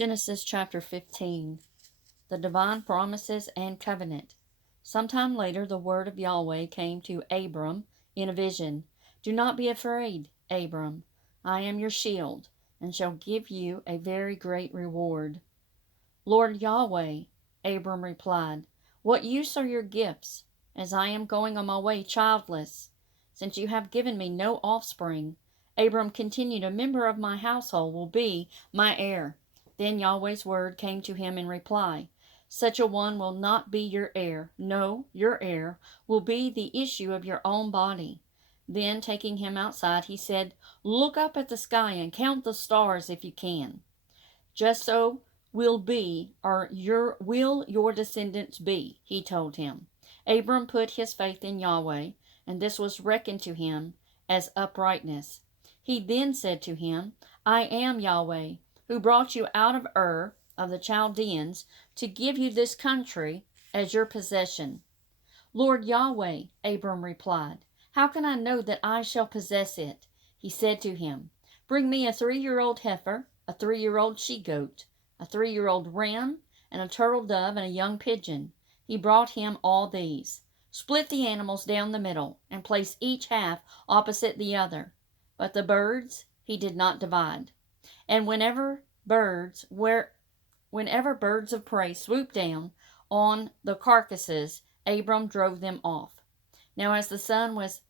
Genesis chapter 15. The divine promises and covenant. Sometime later, the word of Yahweh came to Abram in a vision. Do not be afraid, Abram. I am your shield, and shall give you a very great reward. Lord Yahweh, Abram replied, what use are your gifts, as I am going on my way childless? Since you have given me no offspring, Abram continued, a member of my household will be my heir. Then Yahweh's word came to him in reply, such a one will not be your heir. No, your heir will be the issue of your own body. Then, taking him outside, he said, look up at the sky and count the stars if you can. Just so will your descendants be, he told him. Abram put his faith in Yahweh, and this was reckoned to him as uprightness. He then said to him, I am Yahweh, who brought you out of Ur of the Chaldeans to give you this country as your possession. Lord Yahweh, Abram replied, how can I know that I shall possess it? He said to him, bring me a 3-year-old heifer, a 3-year-old she-goat, a 3-year-old ram, and a turtle dove, and a young pigeon. He brought him all these. Split the animals down the middle, and place each half opposite the other. But the birds he did not divide. And whenever birds of prey swooped down on the carcasses, Abram drove them off. Now as the sun was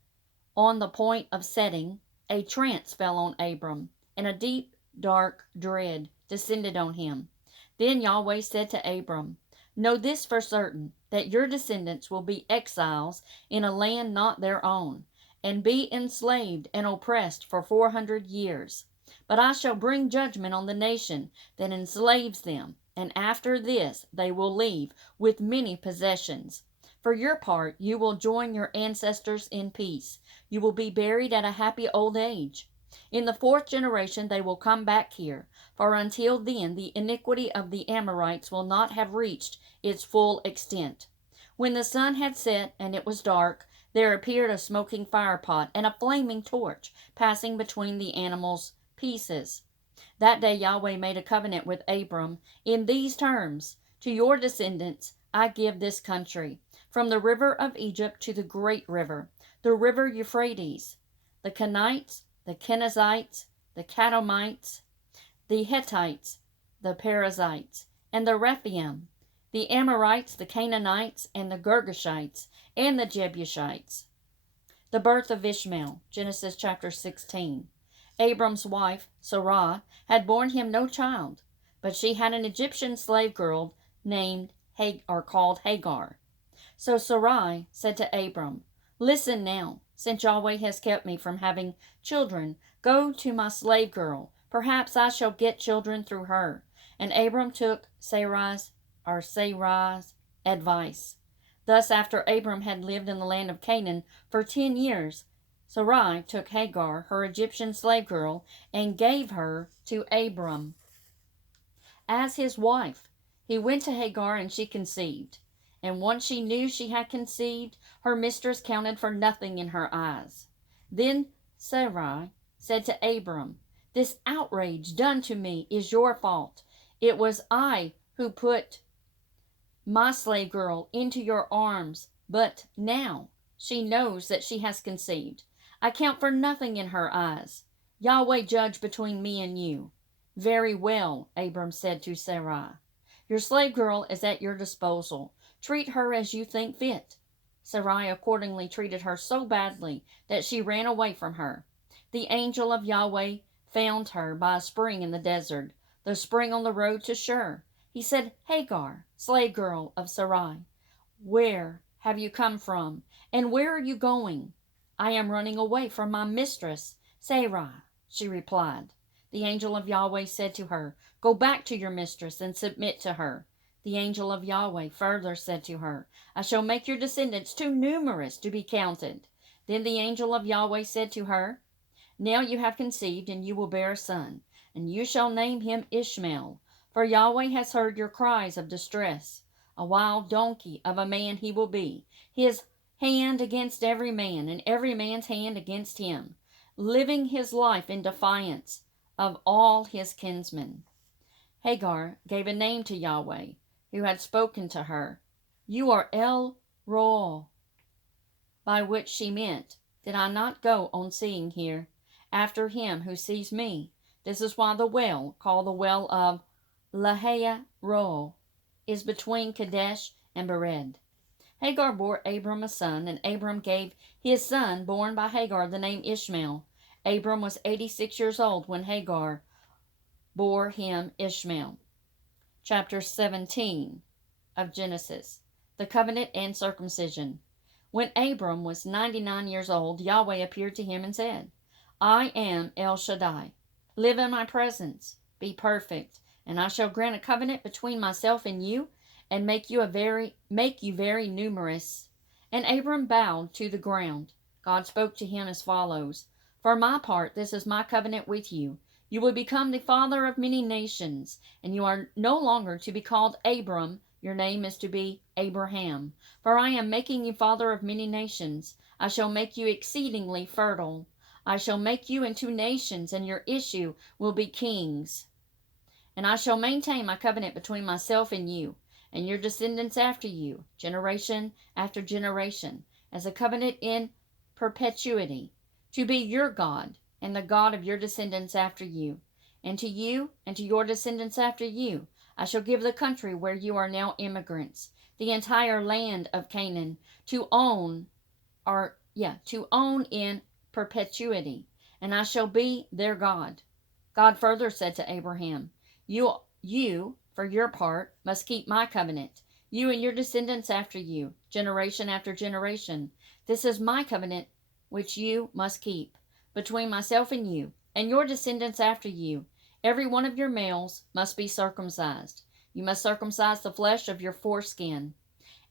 on the point of setting, a trance fell on Abram, and a deep, dark dread descended on him. Then Yahweh said to Abram, know this for certain, that your descendants will be exiles in a land not their own, and be enslaved and oppressed for 400 years. But I shall bring judgment on the nation that enslaves them, and after this they will leave with many possessions. For your part, you will join your ancestors in peace. You will be buried at a happy old age. In the 4th generation they will come back here, for until then the iniquity of the Amorites will not have reached its full extent. When the sun had set and it was dark, there appeared a smoking firepot and a flaming torch passing between the animals' pieces. That day Yahweh made a covenant with Abram in these terms, to your descendants I give this country, from the river of Egypt to the great river, the river Euphrates, the Kenites, the Kenizzites, the Kadmonites, the Hittites, the Perizzites, and the Rephaim, the Amorites, the Canaanites, and the Girgashites, and the Jebusites. The birth of Ishmael, Genesis chapter 16. Abram's wife, Sarah, had borne him no child, but she had an Egyptian slave girl called Hagar. So Sarai said to Abram, listen now, since Yahweh has kept me from having children, go to my slave girl. Perhaps I shall get children through her. And Abram took Sarai's advice. Thus, after Abram had lived in the land of Canaan for 10 years, Sarai took Hagar, her Egyptian slave girl, and gave her to Abram as his wife. He went to Hagar, and she conceived. And once she knew she had conceived, her mistress counted for nothing in her eyes. Then Sarai said to Abram, this outrage done to me is your fault. It was I who put my slave girl into your arms, but now she knows that she has conceived. I count for nothing in her eyes. Yahweh judge between me and you. Very well, Abram said to Sarai. Your slave girl is at your disposal. Treat her as you think fit. Sarai accordingly treated her so badly that she ran away from her. The angel of Yahweh found her by a spring in the desert, the spring on the road to Shur. He said, Hagar, slave girl of Sarai, where have you come from, and where are you going? I am running away from my mistress, Sarai, she replied. The angel of Yahweh said to her, go back to your mistress and submit to her. The angel of Yahweh further said to her, I shall make your descendants too numerous to be counted. Then the angel of Yahweh said to her, now you have conceived, and you will bear a son, and you shall name him Ishmael, for Yahweh has heard your cries of distress. A wild donkey of a man he will be, his hand against every man, and every man's hand against him, living his life in defiance of all his kinsmen. Hagar gave a name to Yahweh, who had spoken to her. You are El Roi, by which she meant, did I not go on seeing here, after him who sees me? This is why the well, called the well of Lahai Roi, is between Kadesh and Bered. Hagar bore Abram a son, and Abram gave his son born by Hagar the name Ishmael. Abram was 86 years old when Hagar bore him Ishmael. Chapter 17 of Genesis. The covenant and circumcision. When Abram was 99 years old, Yahweh appeared to him and said, I am El Shaddai. Live in my presence. Be perfect, and I shall grant a covenant between myself and you, and make you very numerous. And Abram bowed to the ground. God spoke to him as follows, For my part, this is my covenant with you. You will become the father of many nations, and you are no longer to be called Abram. Your name is to be Abraham. For I am making you father of many nations. I shall make you exceedingly fertile. I shall make you into nations, and your issue will be kings. And I shall maintain my covenant between myself and you, and your descendants after you, generation after generation, as a covenant in perpetuity, to be your God, and the God of your descendants after you. And to you, and to your descendants after you, I shall give the country where you are now immigrants, the entire land of Canaan, to own in perpetuity, and I shall be their God. God further said to Abraham, You, for your part, must keep my covenant, you and your descendants after you, generation after generation. This is my covenant which you must keep, between myself and you, and your descendants after you. Every one of your males must be circumcised. You must circumcise the flesh of your foreskin,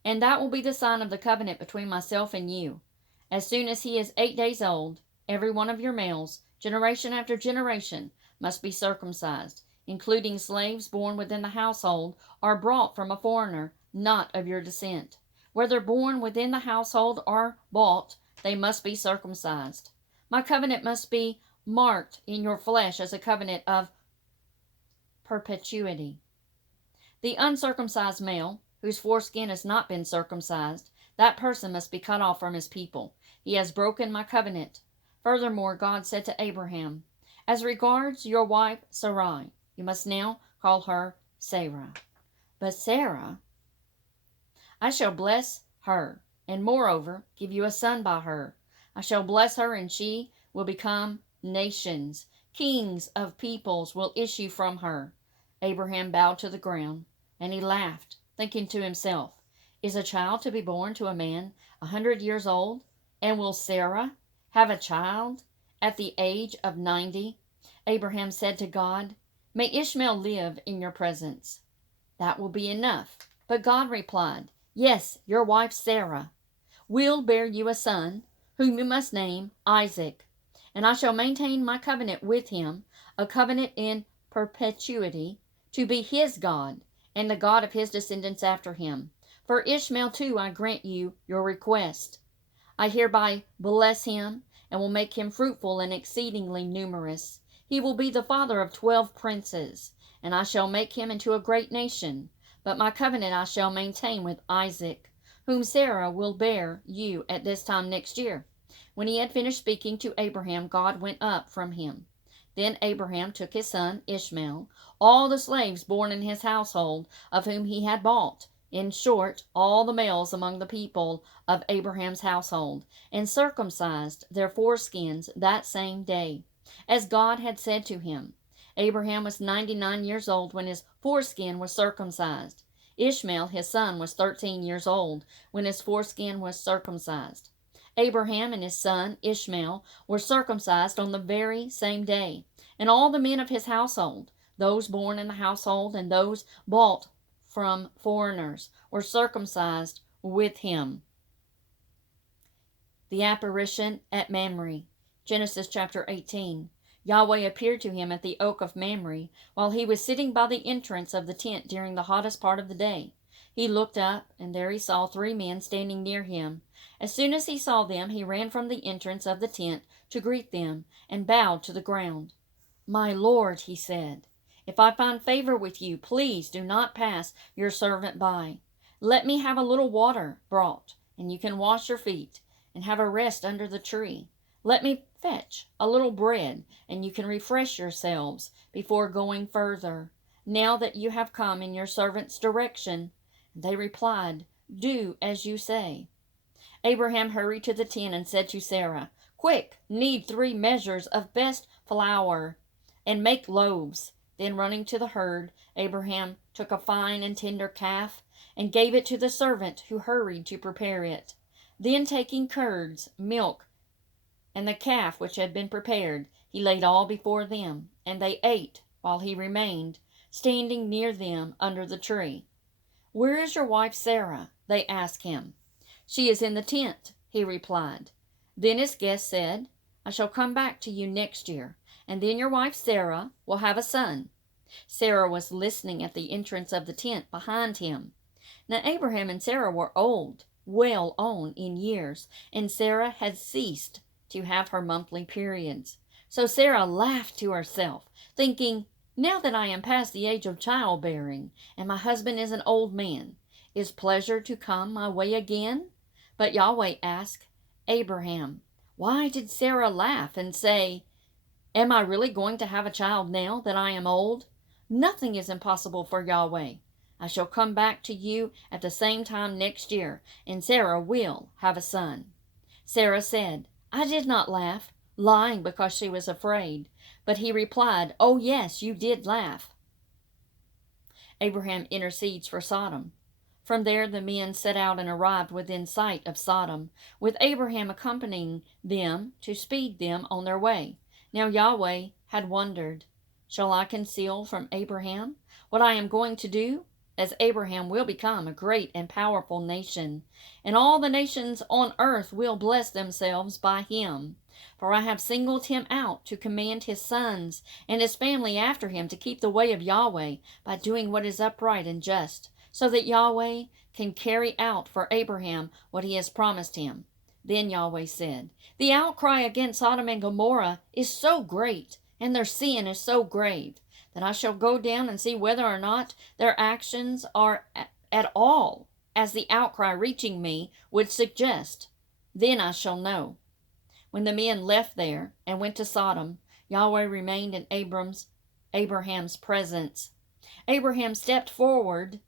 and that will be the sign of the covenant between myself and you. As soon as he is 8 days old, every one of your males, generation after generation, must be circumcised, including slaves born within the household or brought from a foreigner, not of your descent. Whether born within the household or bought, they must be circumcised. My covenant must be marked in your flesh as a covenant of perpetuity. The uncircumcised male, whose foreskin has not been circumcised, that person must be cut off from his people. He has broken my covenant. Furthermore, God said to Abraham, As regards your wife Sarai, you must now call her Sarah. But Sarah, I shall bless her, and moreover give you a son by her. I shall bless her, and she will become nations. Kings of peoples will issue from her. Abraham bowed to the ground, and he laughed, thinking to himself, Is a child to be born to a man 100 years old? And will Sarah have a child at the age of 90? Abraham said to God, May Ishmael live in your presence. That will be enough. But God replied, Yes, your wife Sarah will bear you a son, whom you must name Isaac. And I shall maintain my covenant with him, a covenant in perpetuity, to be his God, and the God of his descendants after him. For Ishmael too I grant you your request. I hereby bless him, and will make him fruitful and exceedingly numerous. He will be the father of 12 princes, and I shall make him into a great nation. But my covenant I shall maintain with Isaac, whom Sarah will bear you at this time next year. When he had finished speaking to Abraham, God went up from him. Then Abraham took his son Ishmael, all the slaves born in his household, of whom he had bought, in short, all the males among the people of Abraham's household, and circumcised their foreskins that same day, as God had said to him. Abraham was 99 years old when his foreskin was circumcised. Ishmael, his son, was 13 years old when his foreskin was circumcised. Abraham and his son Ishmael were circumcised on the very same day, and all the men of his household, those born in the household and those bought from foreigners, were circumcised with him. The apparition at Mamre. Genesis chapter 18. Yahweh appeared to him at the oak of Mamre while he was sitting by the entrance of the tent during the hottest part of the day. He looked up, and there he saw 3 men standing near him. As soon as he saw them, he ran from the entrance of the tent to greet them, and bowed to the ground. My Lord, he said, If I find favor with you, please do not pass your servant by. Let me have a little water brought, and you can wash your feet, and have a rest under the tree. Let me fetch a little bread, and you can refresh yourselves before going further, now that you have come in your servant's direction. And they replied, Do as you say. Abraham hurried to the tent and said to Sarah, Quick, knead 3 measures of best flour, and make loaves. Then running to the herd, Abraham took a fine and tender calf, and gave it to the servant, who hurried to prepare it. Then taking curds, milk, and the calf which had been prepared, he laid all before them, and they ate, while he remained, standing near them under the tree. Where is your wife Sarah? They asked him. She is in the tent, he replied. Then his guest said, I shall come back to you next year, and then your wife Sarah will have a son. Sarah was listening at the entrance of the tent behind him. Now Abraham and Sarah were old, well on in years, and Sarah had ceased to have her monthly periods. So Sarah laughed to herself, thinking, Now that I am past the age of childbearing, and my husband is an old man, is pleasure to come my way again? But Yahweh asked Abraham, Why did Sarah laugh and say, Am I really going to have a child now that I am old? Nothing is impossible for Yahweh. I shall come back to you at the same time next year, and Sarah will have a son. Sarah said, I did not laugh, lying because she was afraid. But he replied, Oh, yes, you did laugh. Abraham intercedes for Sodom. From there the men set out and arrived within sight of Sodom, with Abraham accompanying them to speed them on their way. Now Yahweh had wondered, Shall I conceal from Abraham what I am going to do? As Abraham will become a great and powerful nation, and all the nations on earth will bless themselves by him. For I have singled him out to command his sons and his family after him to keep the way of Yahweh by doing what is upright and just, so that Yahweh can carry out for Abraham what he has promised him. Then Yahweh said, The outcry against Sodom and Gomorrah is so great, and their sin is so grave, that I shall go down and see whether or not their actions are at all as the outcry reaching me would suggest. Then I shall know. When the men left there and went to Sodom, Yahweh remained in Abraham's presence. Abraham stepped forward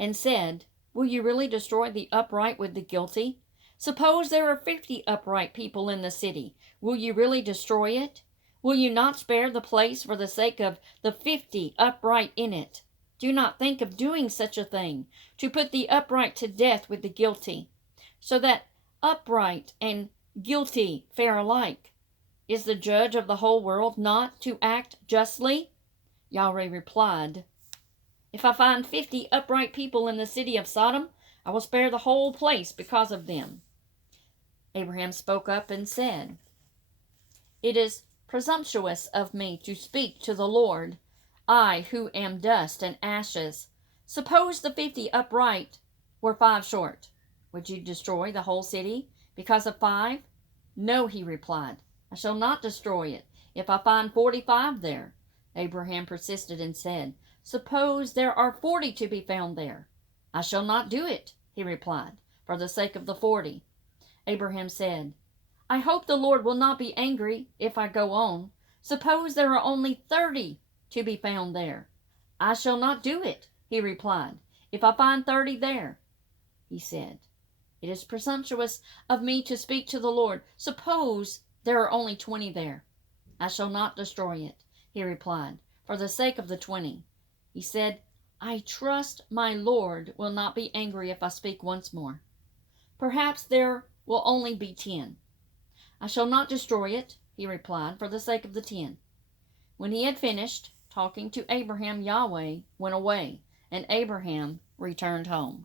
and said, Will you really destroy the upright with the guilty? Suppose there are 50 upright people in the city. Will you really destroy it? Will you not spare the place for the sake of the 50 upright in it? Do not think of doing such a thing, to put the upright to death with the guilty, so that upright and guilty fare alike. Is the judge of the whole world not to act justly? Yahweh replied, If I find 50 upright people in the city of Sodom, I will spare the whole place because of them. Abraham spoke up and said, It is presumptuous of me to speak to the Lord, I who am dust and ashes. Suppose the 50 upright were 5 short. Would you destroy the whole city because of 5? No, he replied. I shall not destroy it if I find 45 there. Abraham persisted and said, Suppose there are 40 to be found there. I shall not do it, he replied, for the sake of the 40. Abraham said, I hope the Lord will not be angry if I go on. Suppose there are only 30 to be found there. I shall not do it, he replied, if I find 30 there. He said, It is presumptuous of me to speak to the Lord. Suppose there are only 20 there. I shall not destroy it, he replied, for the sake of the 20. He said, I trust my Lord will not be angry if I speak once more. Perhaps there will only be 10. I shall not destroy it, he replied, for the sake of the 10. When he had finished talking to Abraham, Yahweh went away, and Abraham returned home.